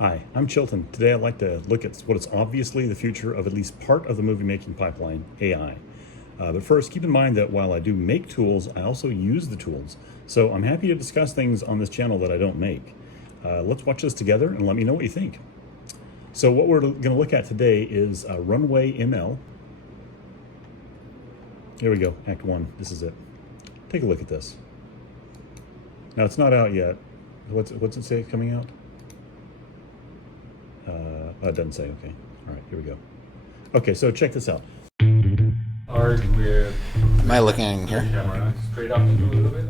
Hi, I'm Chilton. Today I'd like to look at what is obviously the future of at least part of the movie making pipeline, AI. But first, keep in mind that while I do make tools, I also use the tools. So I'm happy to discuss things on this channel that I don't make. Let's watch this together and let me know what you think. So what we're going to look at today is RunwayML. Here we go, Act 1. This is it. Take a look at this. Now it's not out yet. What's it say coming out? It doesn't say. Okay. All right, here we go. Okay, so check this out. With Am I looking here? camera straight up and do a little bit.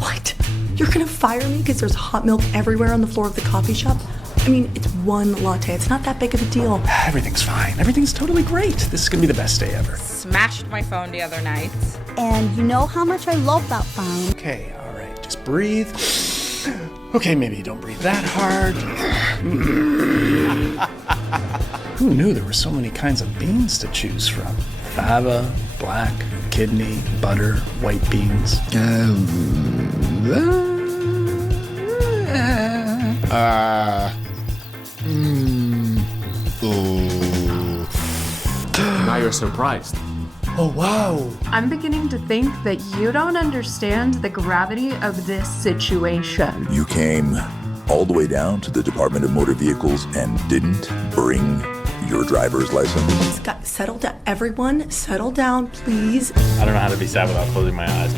What? You're gonna fire me because there's hot milk everywhere on the floor of the coffee shop? I mean, it's one latte. It's not that big of a deal. Everything's fine. Everything's totally great. This is gonna be the best day ever. Smashed my phone the other night. And you know how much I love that phone. Okay, all right. Just breathe. Okay, maybe you don't breathe that hard. Who knew there were so many kinds of beans to choose from? Fava, black, kidney, butter, white beans. Now you're surprised. Oh, wow. I'm beginning to think that you don't understand the gravity of this situation. You came all the way down to the Department of Motor Vehicles and didn't bring your driver's license? Settle down. Everyone, settle down, please. I don't know how to be sad without closing my eyes.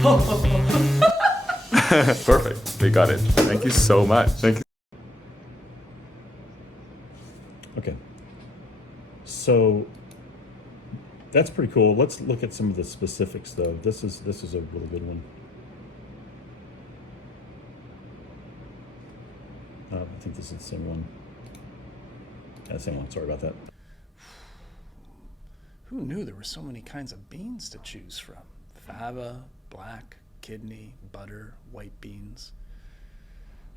Perfect. We got it. Thank you so much. Thank you. Okay. So that's pretty cool. Let's look at some of the specifics, though. This is a really good one. I think this is the same one. Yeah, same one. Sorry about that. Who knew there were so many kinds of beans to choose from? Fava, black, kidney, butter, white beans.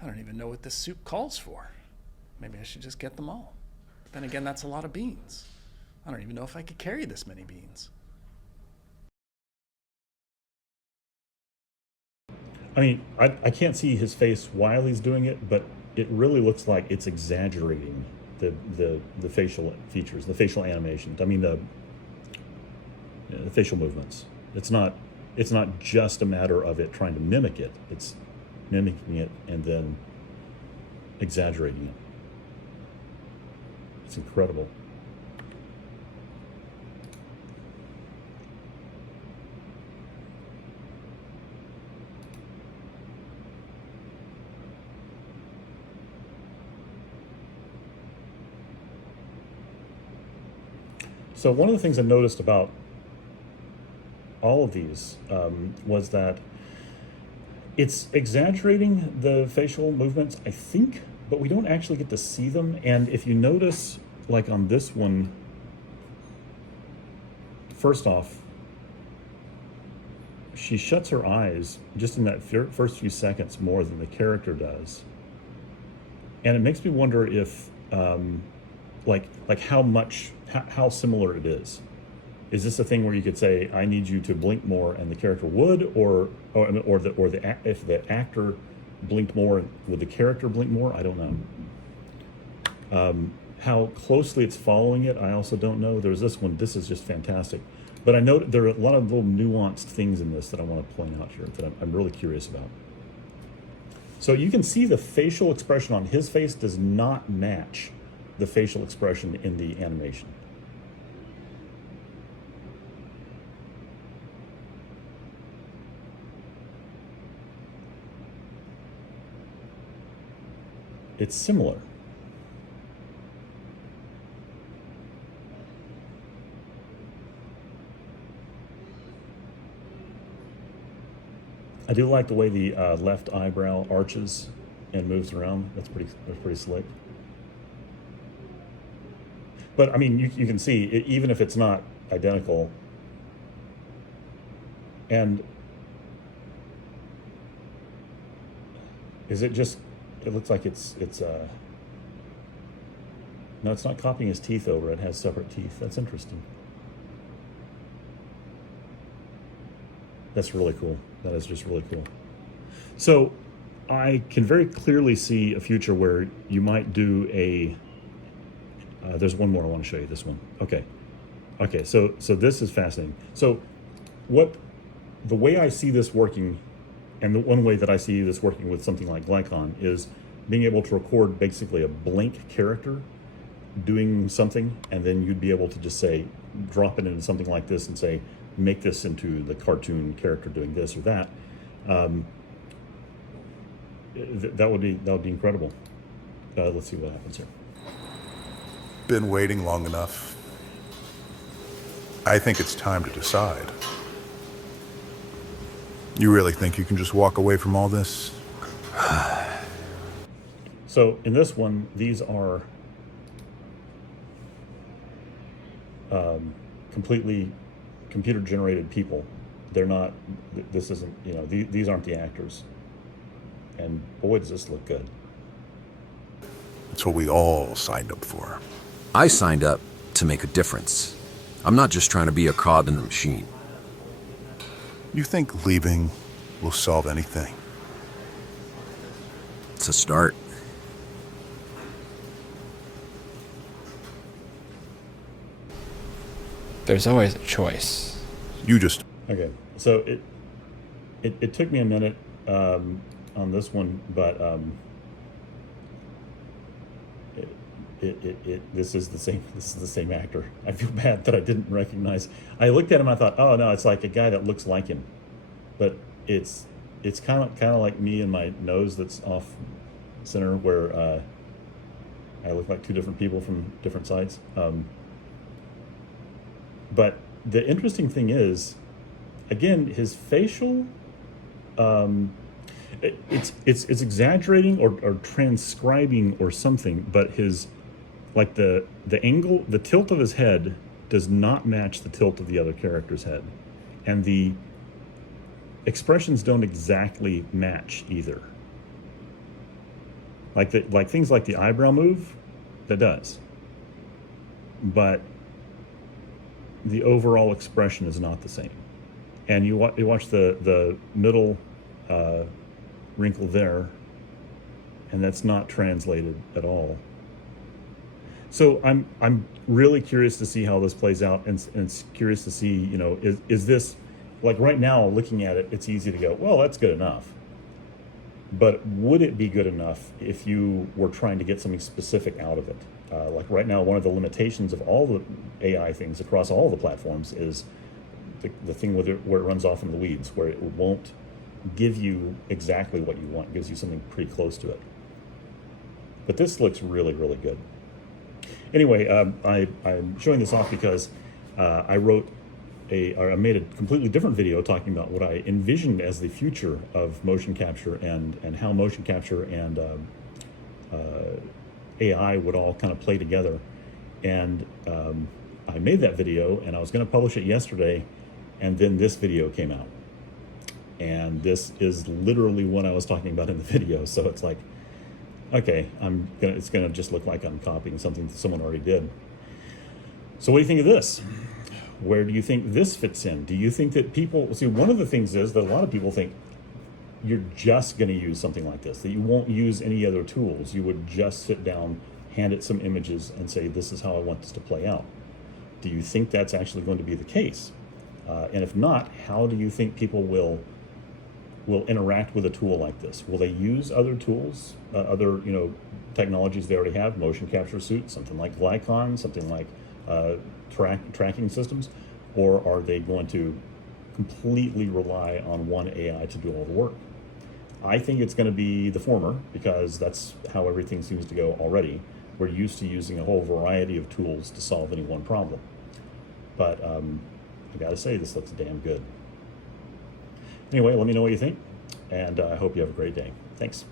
I don't even know what this soup calls for. Maybe I should just get them all. But then again, that's a lot of beans. I don't even know if I could carry this many beans. I mean, I can't see his face while he's doing it, but it really looks like it's exaggerating the facial features, the facial animation. I mean, the facial movements. It's not just a matter of it trying to mimic it. It's mimicking it and then exaggerating it. It's incredible. So one of the things I noticed about all of these was that it's exaggerating the facial movements, I think, but we don't actually get to see them. And if you notice, like on this one, first off, she shuts her eyes just in that first few seconds more than the character does. And it makes me wonder if, like how similar it is. Is this a thing where you could say, I need you to blink more and the character would, or if the actor blinked more, would the character blink more? I don't know. How closely it's following it, I also don't know. There's this one, this is just fantastic. But I know there are a lot of little nuanced things in this that I want to point out here that I'm really curious about. So you can see the facial expression on his face does not match the facial expression in the animation. It's similar. I do like the way the left eyebrow arches and moves around. That's pretty slick. But I mean, you can see, even if it's not identical, and is it just, it looks like it's no, it's not copying his teeth over, it has separate teeth. That's interesting. That's really cool. That is just really cool. So I can very clearly see a future where you might do a. There's one more I want to show you. This one. Okay. So this is fascinating. So, the way I see this working, and the one way that I see this working with something like Glycon is being able to record basically a blank character doing something, and then you'd be able to just say, drop it into something like this and say, make this into the cartoon character doing this or that. That would be incredible. Let's see what happens here. Been waiting long enough. I think it's time to decide. You really think you can just walk away from all this? So in this one, these are completely computer-generated people. They're not. This isn't. These aren't the actors. And boy, does this look good. It's what we all signed up for. I signed up to make a difference. I'm not just trying to be a cog in the machine. You think leaving will solve anything? It's a start. There's always a choice. You just... Okay, so it took me a minute on this one, but this is the same actor. I feel bad that I didn't recognize. I looked at him, I thought, oh no, it's like a guy that looks like him, but it's kind of like me and my nose that's off center, where I look like two different people from different sides. But the interesting thing is, again, his facial, it's exaggerating or transcribing or something, but his, like the angle, the tilt of his head does not match the tilt of the other character's head, and the expressions don't exactly match either. Like things like the eyebrow move, that does, but the overall expression is not the same. And you watch the middle wrinkle there, and that's not translated at all. So I'm really curious to see how this plays out, and curious to see, is this, like right now looking at it, it's easy to go, well, that's good enough. But would it be good enough if you were trying to get something specific out of it? Like right now, one of the limitations of all the AI things across all the platforms is the thing where it runs off in the weeds, where it won't give you exactly what you want. It gives you something pretty close to it. But this looks really, really good. Anyway, I'm showing this off because I made a completely different video talking about what I envisioned as the future of motion capture and how motion capture and AI would all kind of play together. And I made that video, and I was going to publish it yesterday, and then this video came out. And this is literally what I was talking about in the video. So it's like, okay, it's gonna just look like I'm copying something that someone already did. So what do you think of this? Where do you think this fits in? Do you think that people, see, one of the things is that a lot of people think you're just going to use something like this, that you won't use any other tools. You would just sit down, hand it some images, and say, this is how I want this to play out. Do you think that's actually going to be the case? And if not, how do you think people will interact with a tool like this? Will they use other tools, other technologies they already have, motion capture suits, something like Glycon, something like tracking systems, or are they going to completely rely on one AI to do all the work? I think it's going to be the former, because that's how everything seems to go already. We're used to using a whole variety of tools to solve any one problem. But I gotta say, this looks damn good. Anyway, let me know what you think, and I hope you have a great day. Thanks.